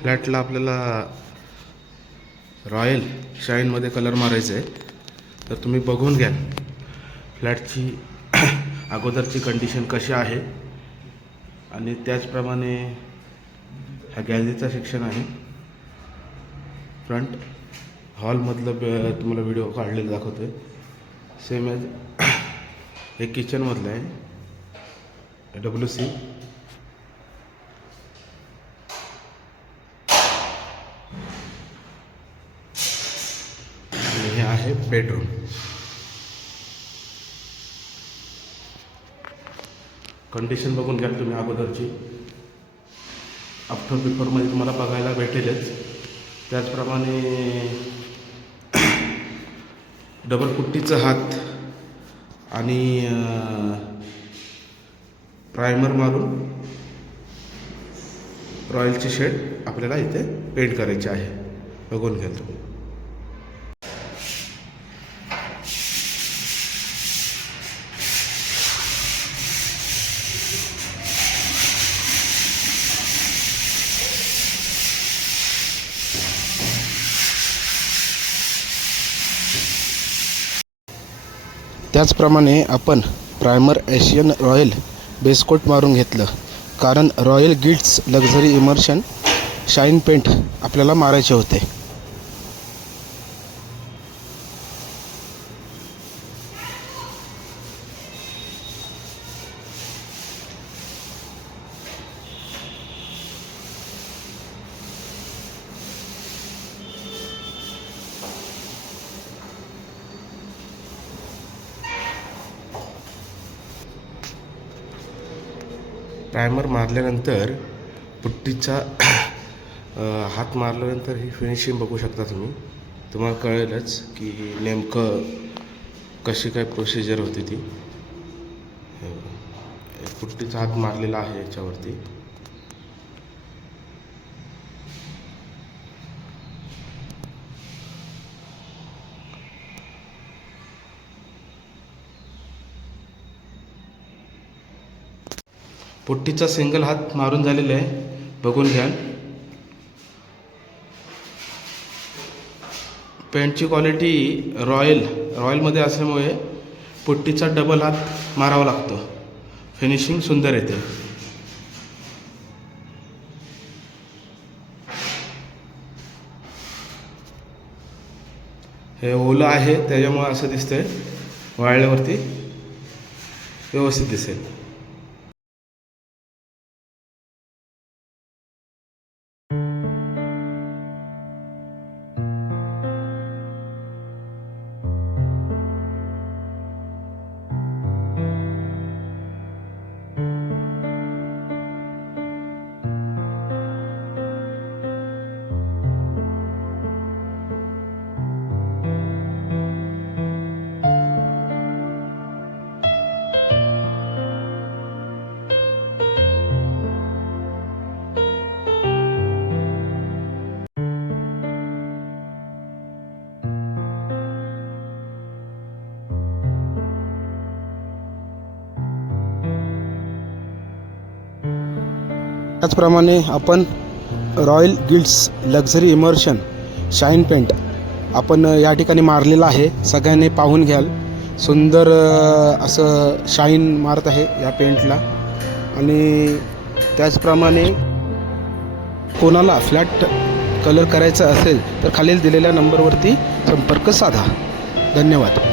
फ्लॅटला आपल्याला royal शाईनमध्ये colour मारायचं आहे तर तुम्ही बघून घ्या. फ्लॅटची अगोदरची कंडिशन कशी आहे? आणि त्याचप्रमाणे हा गॅलरीचा सेक्शन आहे. फ्रंट हॉलमधलं तुम्हाला व्हिडिओ काढलेला दाखवतो आहे सेम एज हे किचनमधलं आहे. डब्ल्यू सी आणि बेडरूम. कंडिशन बघून घ्या तुम्ही अगोदरची. आफ्टर बिफोरमध्ये तुम्हाला बघायला भेटेलच. त्याचप्रमाणे डबल पुट्टीचा हात आणि प्रायमर मारून रॉयलची शेड आपल्याला इथे पेंट करायची आहे. बघून घ्याल तुम्ही. त्याचप्रमाणे आपण प्रायमर एशियन रॉयल बेसकोट मारून घेतलं. कारण Royale Glitz luxury emulsion shine paint आपल्याला मारायचे होते. प्रायमर मारल्यानंतर पुट्टीचा हात मारल्यानंतर ही फिनिशिंग बघू शकता तुम्ही. तुम्हाला कळेलच की नेमकं कशी काय प्रोसिजर होती ती. पुट्टीचा हात मारलेला आहे याच्यावरती. पुट्टीचा सिंगल हात मारून झालेला आहे. बघून घ्या. पॅन्टची क्वालिटी रॉयल रॉयलमध्ये असल्यामुळे पुट्टीचा डबल हात मारावा लागतो. फिनिशिंग सुंदर येते. हे ओलं आहे त्याच्यामुळे असं दिसतंय. वाळल्यावरती व्यवस्थित दिसेल. त्याचप्रमाणे आपण Royale Glitz luxury emulsion shine paint आपण या ठिकाणी मारलेलं आहे. सगळ्यांनी पाहून घ्याल. सुंदर असं शाईन मारत आहे या पेंटला. आणि त्याचप्रमाणे कोणाला फ्लॅट कलर करायचा असेल तर खालील दिलेल्या नंबरवरती संपर्क साधा. धन्यवाद.